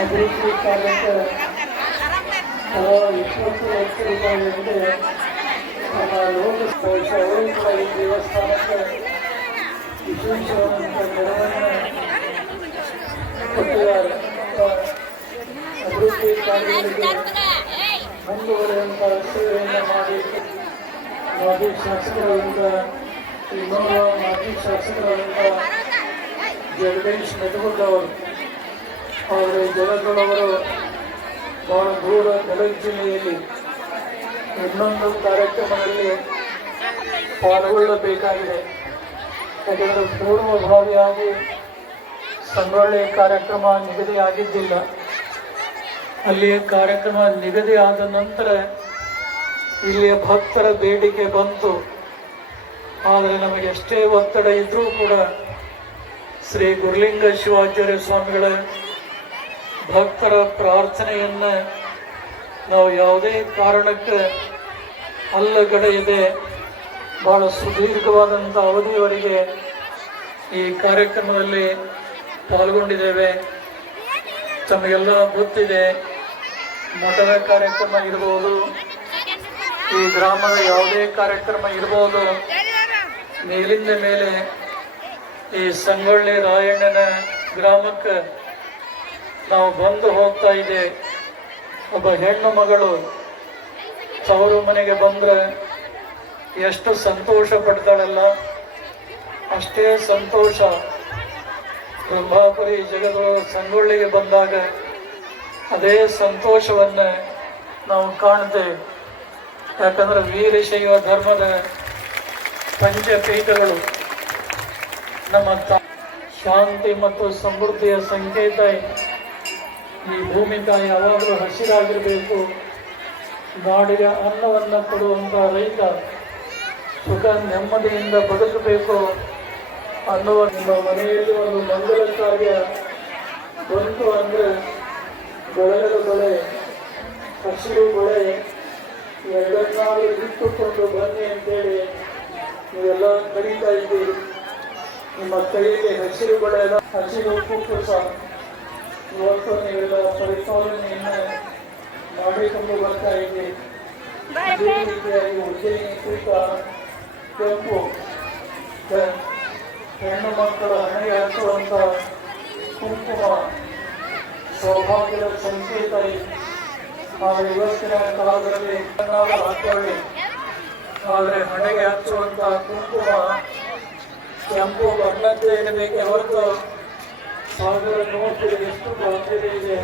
ಅಭಿವೃದ್ಧಿ ಕಾರ್ಯಕ್ಕೆ ₹20 ಲಕ್ಷ ನಮ್ಮ ಲೋಕಸಭಾ ಈ ದೇವಸ್ಥಾನಕ್ಕೆ ವಿಶೇಷವಾದಂಥ ನೆರವನ್ನು ಕೊಟ್ಟಿದ್ದಾರೆ. ಅಭಿವೃದ್ಧಿ ಕಾರ್ಯಗಳಿಗೆ ಮುಂದುವರೆಯುವಂಥ ಸೇವೆಯನ್ನು ಮಾಡಿ ಮಾಜಿ ಶಾಸಕರಾದಂಥ ಇನ್ನೊಬ್ಬ ಮಾಜಿ ಶಾಸಕರಾದಂಥ ಜಗದೀಶ್ ಮೆಟಗುಡ್ಡ ಅವರು, ಆದರೆ ಜಗದೊಳವರು ಬಹಳ ದೂರ ಗದಗ ಜಿಲ್ಲೆಯಲ್ಲಿ ಇನ್ನೊಂದು ಕಾರ್ಯಕ್ರಮದಲ್ಲಿ ಪಾಲ್ಗೊಳ್ಳಬೇಕಾಗಿದೆ. ಯಾಕೆಂದರೆ ಪೂರ್ವಭಾವಿಯಾಗಿ ಸಂಗೊಳ್ಳಿ ಕಾರ್ಯಕ್ರಮ ನಿಗದಿಯಾಗಿದ್ದಿಲ್ಲ. ಅಲ್ಲಿಯ ಕಾರ್ಯಕ್ರಮ ನಿಗದಿ ಆದ ನಂತರ ಇಲ್ಲಿಯ ಭಕ್ತರ ಬೇಡಿಕೆ ಬಂತು. ಆದರೆ ನಮಗೆ ಎಷ್ಟೇ ಒತ್ತಡ ಇದ್ದರೂ ಕೂಡ ಶ್ರೀ ಗುರುಲಿಂಗ ಶಿವಾಚಾರ್ಯ ಸ್ವಾಮಿಗಳ ಭಕ್ತರ ಪ್ರಾರ್ಥನೆಯನ್ನು ನಾವು ಯಾವುದೇ ಕಾರಣಕ್ಕೆ ಅಲ್ಲಗಡೆಯದೆ ಬಹಳ ಸುದೀರ್ಘವಾದಂಥ ಅವಧಿಯವರೆಗೆ ಈ ಕಾರ್ಯಕ್ರಮದಲ್ಲಿ ಪಾಲ್ಗೊಂಡಿದ್ದೇವೆ. ತಮಗೆಲ್ಲ ಗೊತ್ತಿದೆ, ಮಠದ ಕಾರ್ಯಕ್ರಮ ಇರ್ಬೋದು, ಈ ಗ್ರಾಮದ ಯಾವುದೇ ಕಾರ್ಯಕ್ರಮ ಇರ್ಬೋದು, ಮೇಲಿಂದ ಮೇಲೆ ಈ ಸಂಗೊಳ್ಳಿ ರಾಯಣ್ಣನ ಗ್ರಾಮಕ್ಕೆ ನಾವು ಬಂದು ಹೋಗ್ತಾ ಇದೆ. ಒಬ್ಬ ಹೆಣ್ಣು ಮಗಳು ತವರು ಮನೆಗೆ ಬಂದರೆ ಎಷ್ಟು ಸಂತೋಷ ಪಡ್ತಾಳಲ್ಲ, ಅಷ್ಟೇ ಸಂತೋಷ ಬ್ರಹ್ಮಾಪುರಿ ಜಗದೊಳಗೆ ಸಂಗೊಳ್ಳಿಗೆ ಬಂದಾಗ ಅದೇ ಸಂತೋಷವನ್ನು ನಾವು ಕಾಣ್ತೇವೆ. ಯಾಕಂದರೆ ವೀರಶೈವ ಧರ್ಮದ ಪಂಚಪೀಠಗಳು ನಮ್ಮ ಶಾಂತಿ ಮತ್ತು ಸಮೃದ್ಧಿಯ ಸಂಕೇತ. ಈ ಭೂಮಿ ತಾಯಿ ಯಾವಾಗಲೂ ಹಸಿರಾಗಿರಬೇಕು. ನಾಡಿಗೆ ಅನ್ನವನ್ನು ಕೊಡುವಂಥ ರೈತ ಸುಖ ನೆಮ್ಮದಿಯಿಂದ ಬದುಕಬೇಕು ಅನ್ನುವ ನಿಮ್ಮ ಮನೆಯಲ್ಲಿ ಒಂದು ಮಂಗಲ ಕಾರ್ಯ ಬಂತು ಅಂದರೆ ಬೆಳೆದ ಬೆಳೆ, ಹಸಿರು ಬೆಳೆ ಎರಡನ್ನಾರು ಇಟ್ಟುಕೊಂಡು ಬನ್ನಿ ಅಂತೇಳಿ ನೀವೆಲ್ಲ ಕರೀತಾ ಇದ್ದೀರಿ. ನಿಮ್ಮ ಕೈಗೆ ಹಸಿರು ಬೆಳೆದ ಹಸಿರು ಕುಕ್ಕುಸ ಇವತ್ತು ನೀವೆಲ್ಲ ಪರಿಪಾಲನೆಯನ್ನು ಮಾಡಿಕೊಂಡು ಬರ್ತಾ ಇದ್ದೀರಿ. ಇದೇ ರೀತಿಯಾಗಿ ಉಜ್ಜಯಿನಿ ತೂಕ, ಕೆಂಪು ಹೆಣ್ಣು ಮಕ್ಕಳ ಹಣೆಗೆ ಹಾಕುವಂಥ ಕುಂಕುಮ ಸೌಭಾಗ್ಯದ ಸಂಕೇತ. ಆದರೆ ಇವತ್ತಿನ ಕಾಲದಲ್ಲಿ ಹಾಕೊಳ್ಳಿ, ಆದರೆ ಹಣೆಗೆ ಹಚ್ಚುವಂಥ ಕುಂಕುಮ ಕೆಂಪು ಬಣ್ಣದ್ದೇ ಇರಬೇಕೆ ಹೊರತು ಸಾಗರ ನೋಡ್ತೀರಿ ಎಷ್ಟು ಪ್ರಾಮುಖ್ಯತೆ ಇದೆ.